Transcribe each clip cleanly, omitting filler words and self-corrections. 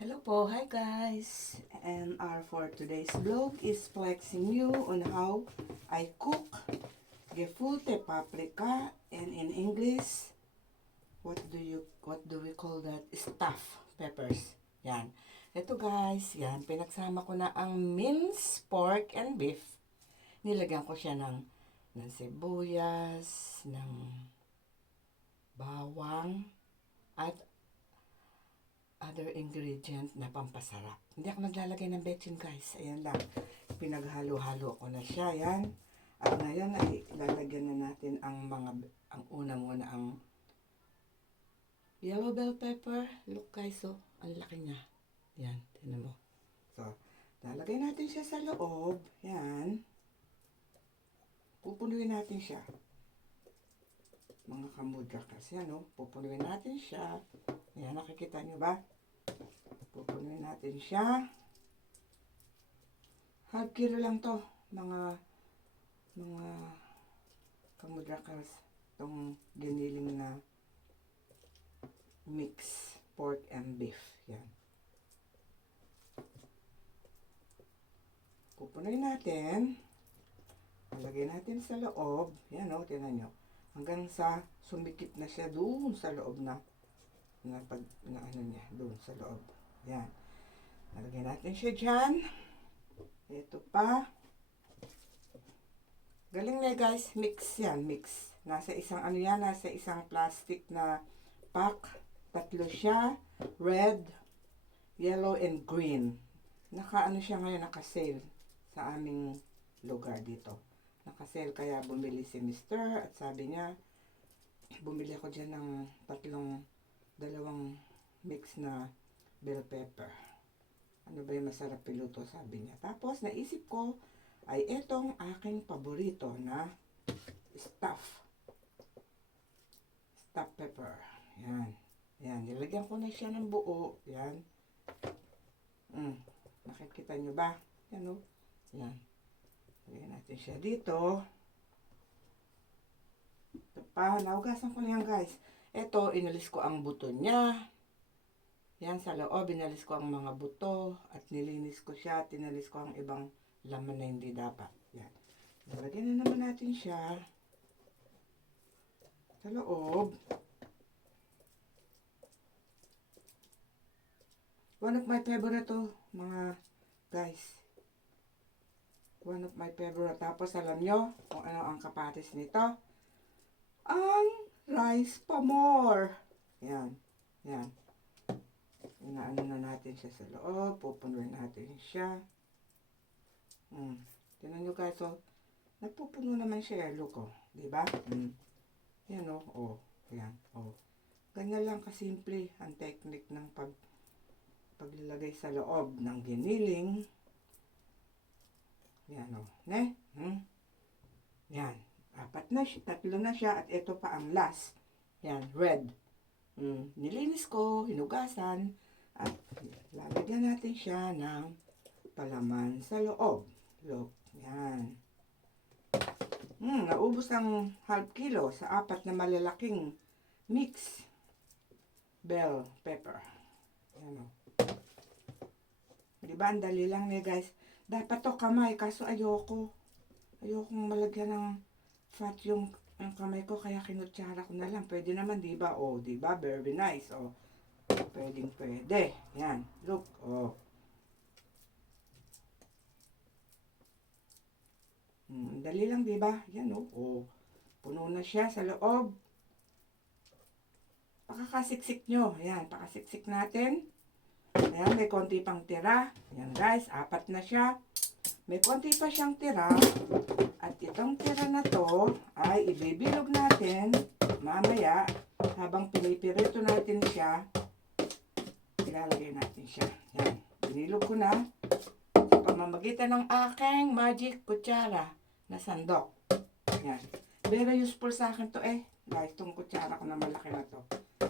Hello po, hi guys! And our for today's vlog is flexing you on how I cook gefilte paprika, and in English, what do we call that? Stuffed peppers. Yan. Ito guys, yan, pinagsama ko na ang minced pork and beef. Nilagyan ko siya ng sibuyas, ng bawang, at other ingredient na pampasarap. Hindi ako naglalagay ng betchin guys. Ayan lang. Pinaghalo-halo ko na siya. Yan. At ngayon ay lalagyan na natin ang una muna ang yellow bell pepper. Look guys, oh. Ang laki niya. Yan. Tignan mo. So, lalagay natin siya sa loob. Yan. Pupunuin natin siya. Mga kamudra kasi yan, oh. Pupunuin natin siya. Ayan, nakikita nyo ba? Pupunuin natin siya. Half kilo lang to. Mga kamudrakers. Itong giniling na mix pork and beef. Yan. Pupunuin natin. Lagay natin sa loob. Yan o, tinan nyo. Hanggang sa sumikip na siya doon sa loob na ano niya, doon sa loob. Yan. Nalagay natin siya dyan. Ito pa. Galing na guys, mix yan, mix. Nasa isang ano yan, nasa isang plastic na pack. Tatlo siya, red, yellow, and green. Naka-ano siya ngayon, naka-sale sa aming lugar dito. Naka-sale kaya bumili si Mr. At sabi niya, bumili ako dyan ng dalawang mix na bell pepper. Ano ba yung masarap piluto, sabi niya. Tapos naisip ko ay etong aking paborito na stuffed pepper. Yan. Yan. Nilagyan ko na siya ng buo. Yan. Nakikita nyo ba? Yan o. Yan. Lagyan natin siya dito. Ito pa. Naugasan ko na yan guys. Ito, inalis ko ang buto niya. Yan, sa loob, inalis ko ang mga buto. At nilinis ko siya. Tinalis ko ang ibang laman na hindi dapat. Yan. Nalagyan na naman natin siya sa loob. One of my favorite to, mga guys. One of my favorite. Tapos, alam nyo kung ano ang kapatis nito? Ang rice pa more. Yan. Yan. Inaano na natin siya sa loob. Pupunuin natin siya. Tignan nyo guys, oh. Nagpupuno naman siya. Look, oh. Diba? Yan, oh. Oh. Yan, oh. Ganyan lang kasimple ang technique ng paglalagay sa loob ng giniling. Yan, oh. Ne? Yan. Tatlo na siya, at ito pa ang last. Yan, red. Nilinis ko, hinugasan, at lalagyan natin siya ng palaman sa loob. Look, yan. Naubos ang half kilo sa 4 na malalaking mix bell pepper. Yan, oh. Diba, ang dali lang niya guys. Dapat to kamay, kaso ayokong malagyan ng fat yung kamay ko, kaya kinutsara ko na lang. Pwede naman, diba? Oh, diba? Very nice. Oh, pwede. Yan. Look. Oh. Dali lang, diba? Yan, oh. Oh. Puno na siya sa loob. Pakakasiksik nyo. Yan, pakasiksik natin. Ayan, may konti pang tira. Yan guys, 4 na siya. May konti pa siyang tira. At itong tira na to ay ibibilog natin mamaya habang pinipirito natin siya. Ilalagay natin siya. Yan. Binilog ko na sa pamamagitan ng aking magic kutsara na sandok. Yan. Very useful sa akin to guys, itong kutsara ko na malaki na to.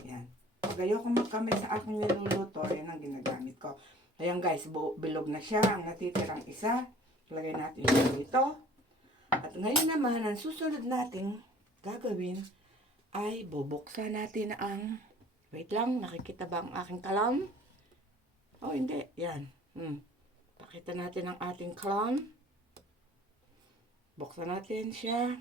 Yan. Pag ayoko magkamay sa aking niluluto, yan ang ginagamit ko. Ayan guys, bilog na siya. Ang natitirang isa, lagay natin siya dito. At ngayon naman, ang susunod nating gagawin ay bubuksan natin ang, wait lang, nakikita ba ang aking kalam? Oh, hindi. Yan. Pakita natin ang ating clown. Buksan natin siya.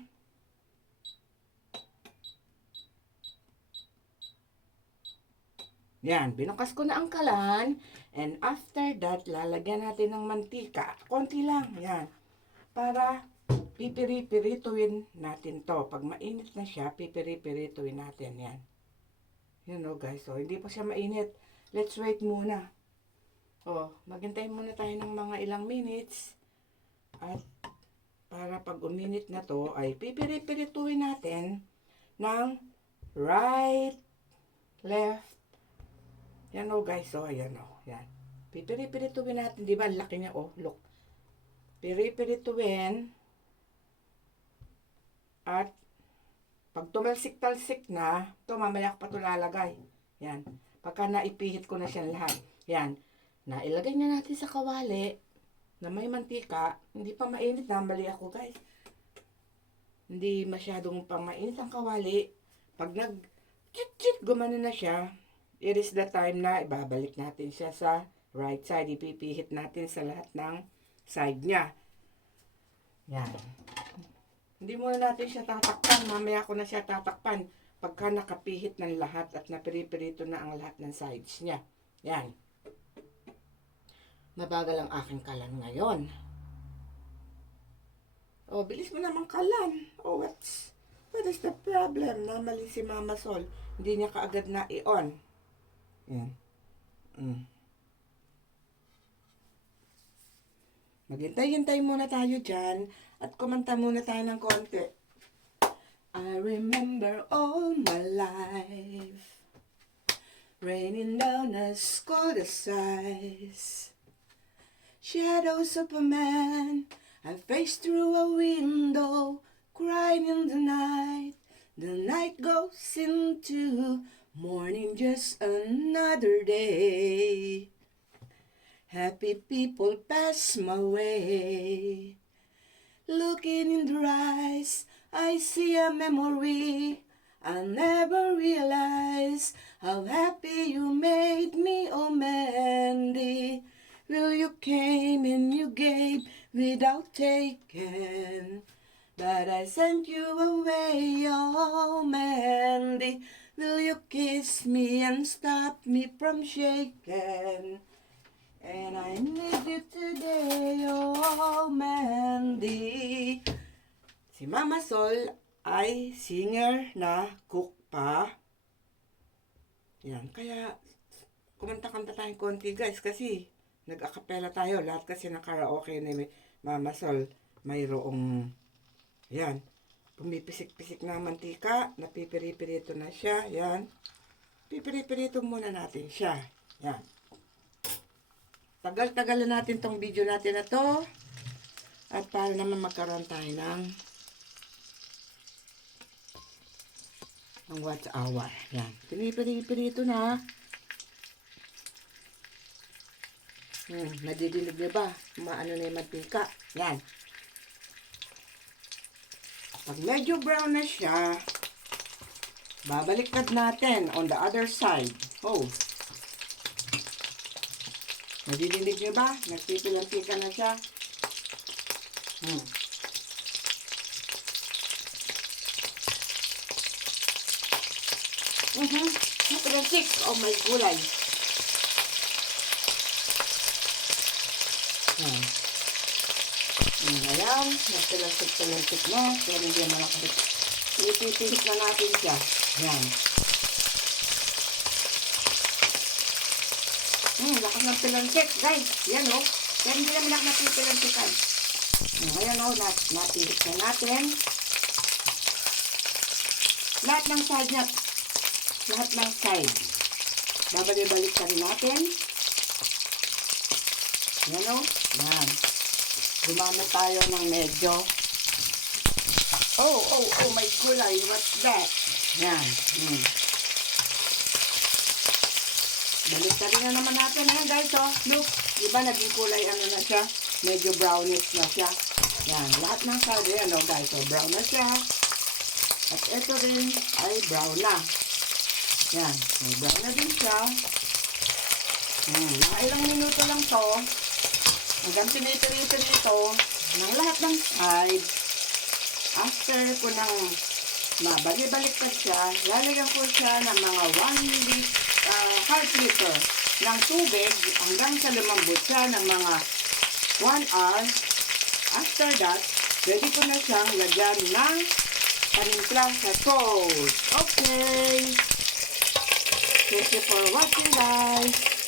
Yan. Binukas ko na ang kalan. And after that, lalagyan natin ng mantika. Konti lang. Yan. Para pipiri-pirituin natin to. Pag mainit na siya, pipiri-pirituin natin. Yan. Yan o guys. So, hindi pa siya mainit. Let's wait muna. Maghintay muna tayo ng mga ilang minutes. At para pag uminit na to, ay pipiri-pirituin natin ng right, left. Yan o guys. So, ayan o. Yan. Pipiri-pirituin natin. Diba? Laki niya o. Look. Piri-pirituin. At pag tumalsik-talsik na, ito mamaya ko pa ito lalagay. Yan. Pagka naipihit ko na siya lahat. Yan. Nailagay na natin sa kawali na may mantika. Hindi pa mainit na. Mali ako guys. Hindi masyadong pa mainit ang kawali. Pag nag-chit-chit gumano na siya, it is the time na ibabalik natin siya sa right side. Ipipihit natin sa lahat ng side niya. Yan. Hindi muna natin siya tatakpan. Mamaya ko na siya tatakpan. Pagka nakapihit ng lahat at napiripirito na ang lahat ng sides niya. Yan. Mabagal ang aking kalan ngayon. Bilis mo naman kalan. What is the problem? Namali si Mama Sol. Hindi niya kaagad na i-on. Yan. Maghintay-hintay muna tayo dyan at kumanta muna tayo ng konti. I remember all my life raining down as cold as ice. Shadows of a man I faced through a window, crying in the night. The night goes into morning, just another day. Happy people pass my way. Looking in their eyes, I see a memory. I'll never realize how happy you made me, oh Mandy. Well, you came and you gave without taking, but I sent you away, oh Mandy. Will you kiss me and stop me from shaking? And I need you today, oh Mandy. Si Mama Sol ay singer na cook pa. Yan, kaya kumanta-kanta tayong konti guys kasi nag-acapella tayo. Lahat kasi ng karaoke ni Mama Sol mayroong yan. Pumipisik-pisik na mantika, napipiri-pirito na siya. Yan. Pipiri-pirito muna natin siya. Yan. Tagal-tagal na natin tong video natin na to. At para naman magkaroon tayo ng watch hour. Yan. Pinipirito na. Nadidinig niyo ba? Maano na yung mantika. Yan. Pag medyo brown na siya, babaliktad natin on the other side. Nadidinig niyo ba? Nagpipilantika na siya. Napilantik. Oh my gulay. Ayan. Nagpilantik na. Kaya hindi na nakabit. Ipipihit na natin siya. Ayan. Lakas ng pilantik, guys. Yan o. Kaya hindi naman ako napipilantikan. Ayan o. Napihit na natin. Lahat ng side niya. Lahat ng side. Babalik-balik ka rin natin. Yan o. Yan. Gumamit tayo ng medyo. Oh my gulay. What's that? Yan. Balik na naman natin. Ayan guys, look. Diba naging kulay ano na siya? Medyo brownish na siya. Yan. Lahat ng side. Ayan guys. Brown na siya. At ito rin ay brown na. Yan. Brown na din siya. Mga ilang minuto lang to. Hanggang tinitiri-tiri ito ng lahat ng side. After ko nang mabalik-baliktad siya, lalagyan ko siya ng mga 1/2 liter ng tubig hanggang sa lumambot siya ng mga 1 hour. After that, ready ko na siyang lagyan ng panimpla sa sauce. Okay! Thank you for watching, guys!